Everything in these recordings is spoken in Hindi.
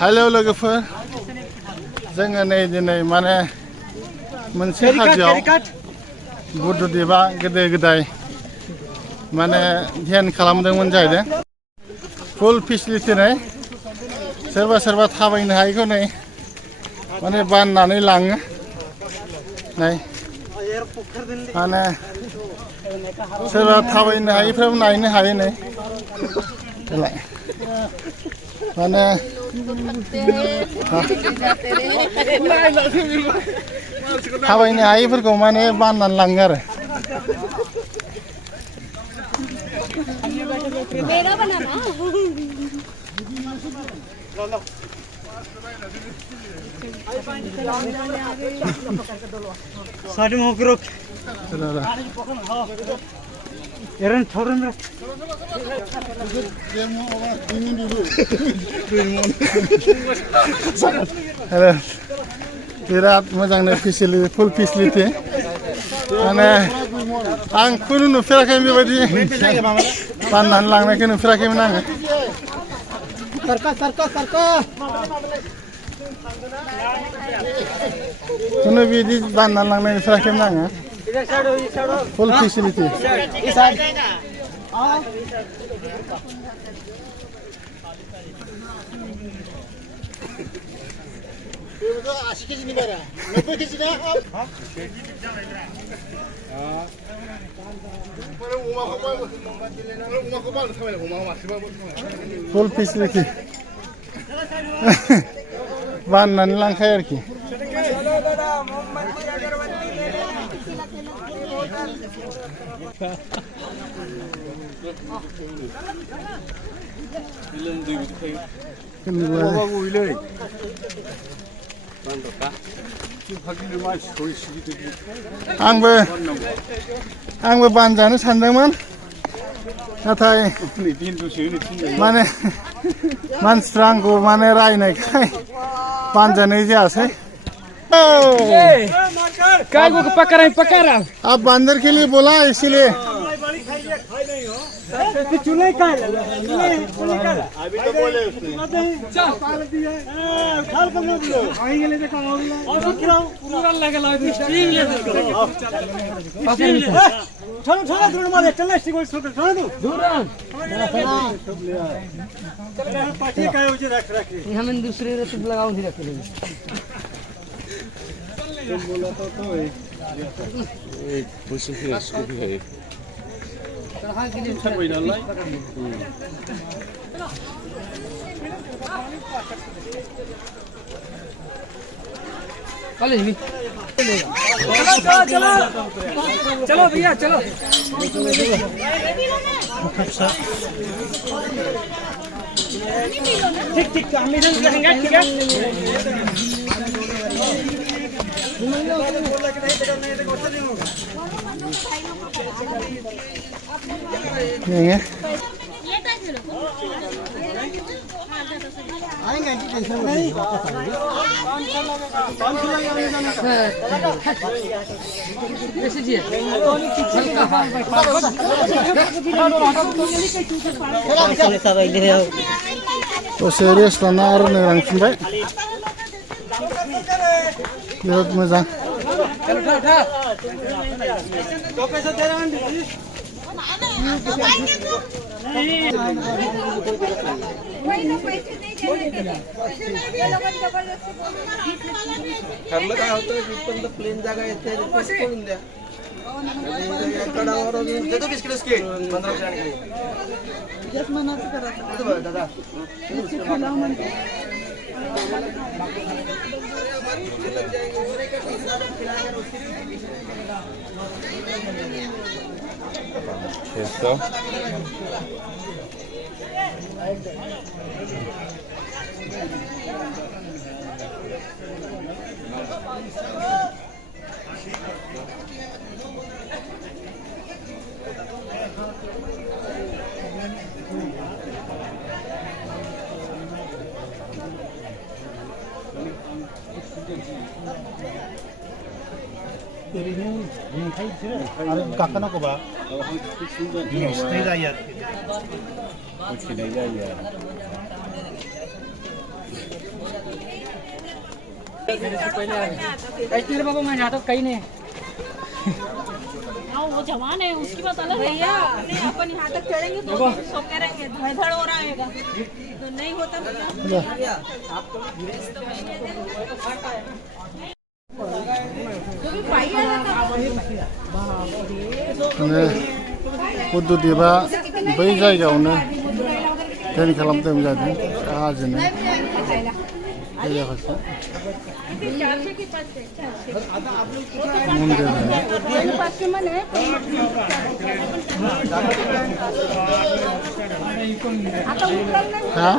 हेलो लोगोफोर जोङो नै दिनै माने मोनसे हाजोआव बुद्धदेबा गोदो गोदाय माने ध्यान खालामदोंमोन जाहैदों फुल फेसिलिटि नै सोरबा सोरबा थाबायनो हायैखौ नै माने बाननानै लाङो नै माने सोरबा थाबायनो हायैफ्राबो नायनो हायो नै माने थाबायनो हायैफोरखौ माने बाननानै लाङो आरो बिराद मोजांनो फेसिलिटि फुल फेसिलिटि माने आं खुनु नुफेराखै बेबायदि बाननानै लांनायखौ नुफेराखैमोन आङो खुनु बिदि बाननानै लांनाय नुफेराखैमोन आङो फुल फेसिलिटि फुल फेसिलिटि बाननानै लांखायो आरोखि आंबो बानजानो सानदोंमोन नाथाय माने मानसिफ्रा आंखौ माने रायनायखाय बानजानाय जायासै अब बंदर के लिए बोला इसीलिए हमें दूसरे रतब लगाओ रख लेंगे बोला तो एक पुष्प भी है कॉलेज में चलो चलो भैया चलो ठीक ठीक हम इधर रहेंगे ठीक है तो serius लाना आरो लांफिनबाय बिराद मोजां ठरलं काय होतं की प्लेन जागा येते करून द्या देतो बिस्किट स्केट 15 दादा Eso. आरो गाखोनांगौबा काहीच नाही रे बाबा माझ्या हातात काही नाही हाँ वो जवान है उसकी बात अलग है भैया अपन यहाँ तक चढ़ेंगे तो सो के रहेंगे धड़ हो रहा है तो नहीं होता पद्धतिबा बै जायगायावनो ट्रेन खालामदों जादों हाजोनो जायगाखौसो मन्दिर हा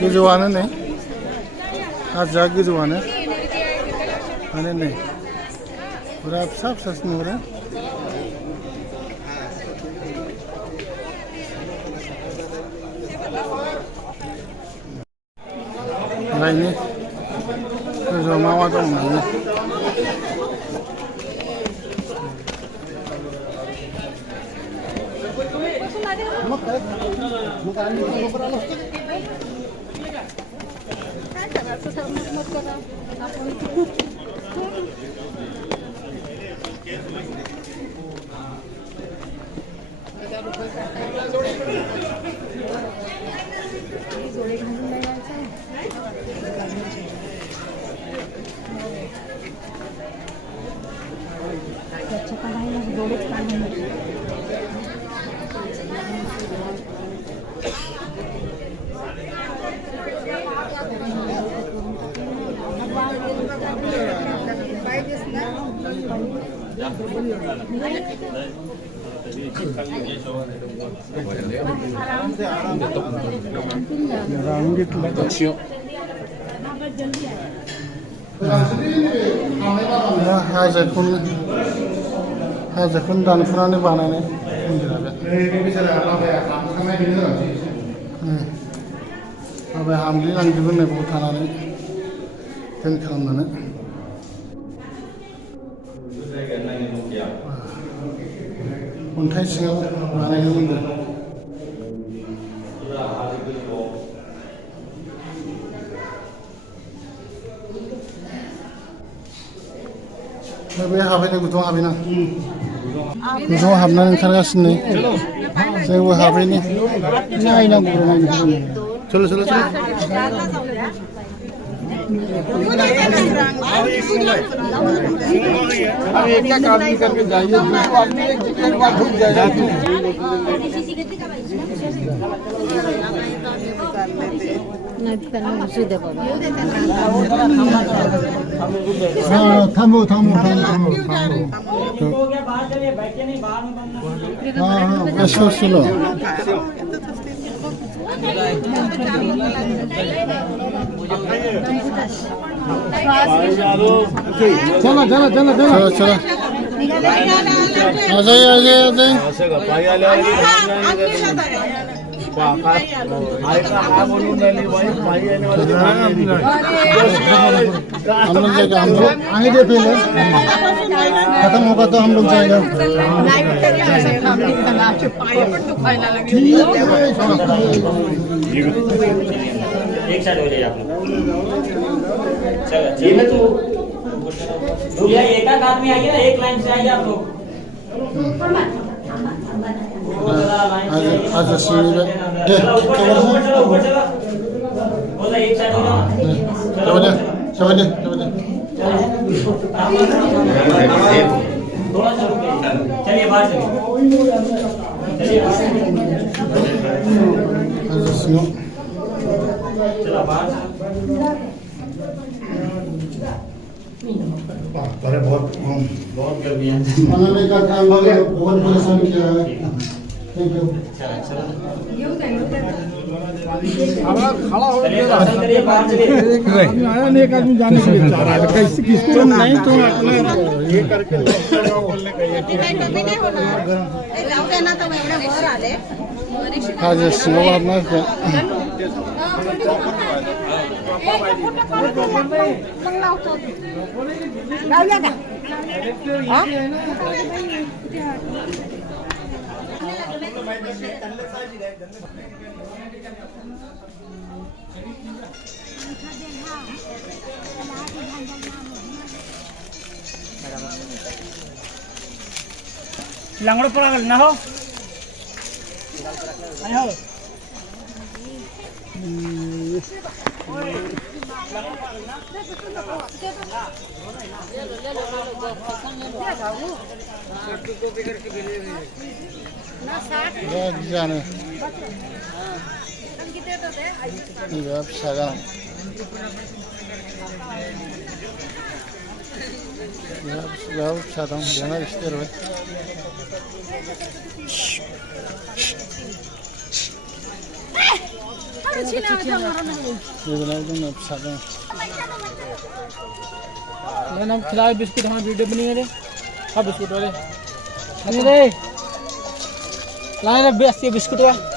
गोजौआनो नै हाजोआ गोजौआनो माने नै पुरा फिसा फिसासो नुहुरो नायनि गोजौआव मा मा दं नायनि हाजोखौनो दानख'नानै बानायनाय मन्दिरा बे हामग्लिलांजोबो होननाय बाव थानानै ट्रेन खालामनानै अन्थाइ सिङाव बानायनाय मन्दिर बे हाबहैनो गुदुङाव हाबहैना गुदुङाव हाबनानै ओंखारगासिनो जोंबो हाबहैनो नायनांगौ चलो चलो चलो एक आदमी करके जाइए आदमी एक बार ढुक जाएगा थांबो थांबो ऐसा सुनो चलो चलो चलो चलो चलो आ जाइए आ जाइए आ जाइए हम लोग जाएगा हम लोग आएंगे पहले खत्म होगा तो हम लोग जाएगा एक साइड हो जाइए आप लोग चलो तो भैया एक आदमी आइए ना एक लाइन से आइए आप लोग आज सीढ़ी में ऊपर चलो बोला एक साइड हो जाओ चलो थोड़ा सा रुकिए चलिए बाहर चलिए चलो बाहर अरे बहुत गर्मी है बनाने का काम बहुत परेशान किया है थैंक यू आया नहीं एक आदमी जाने के लिए चाह रहा है कैसे किसको नहीं तो अपने ये करके बोलने का ये आज सिंगापुर में लंगड़ो पर ना हो आयो जाने ये फिसा जाना ya फिसा दं बेना एसे देरबाय जोगोनार जोंना फिसा दं मेरा नाम खिलाए बिस्कुट हमारी वीडियो बनी है रे हाँ बिस्कुट वाले नहीं रे लाए रे बेस्ती बिस्कुट वाला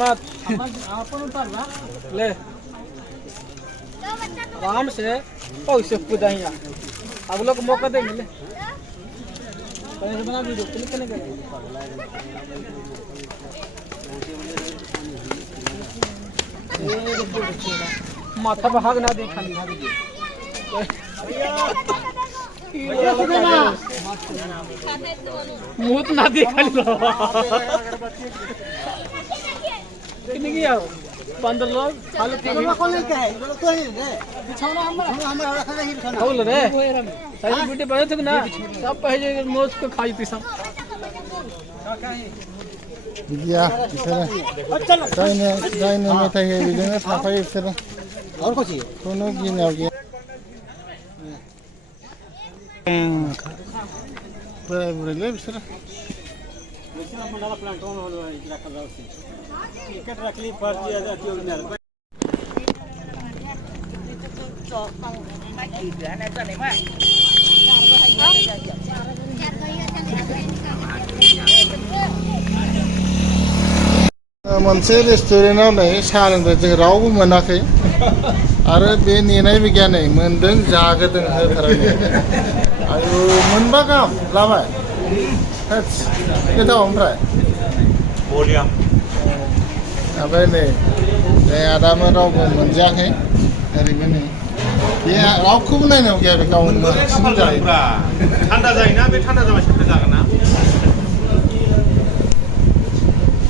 मत ले आराम से पैसे पुदाइया अब लोग मौका देंगे ले पैसे बना वीडियो क्लिक करने का माथा पे हाथ ना दे खाली मुंह ना दे खाली कितने की आओ 15 लोग खाली बोल रे सारी वीडियो बने थे ना सब पहले मोच को खाई थी सब या इधर जाइने में था ये बिजनेस सफाई इधर और कुछ कोनो की ना हो गया बड़े ले बिसरा मोनसे रेस्टुरेन्टाव नै साहा लोंदों जों रावबो मोनाखै आरो बे नेनायबो गैया नै मोनदों जागोदों होथाराखै आयु मोनबा गाहाम लाबाय होत्स गोथाव ओमफ्राय ओमफ्राय नै बे आदामोन रावबो मोनजायाखै ओरैनो नै बे रावखौबो नायनायाव गैया बे गावनो हारसिं जायो थान्दा जायोना बे थान्दा जाबा सोरबा जागोन ना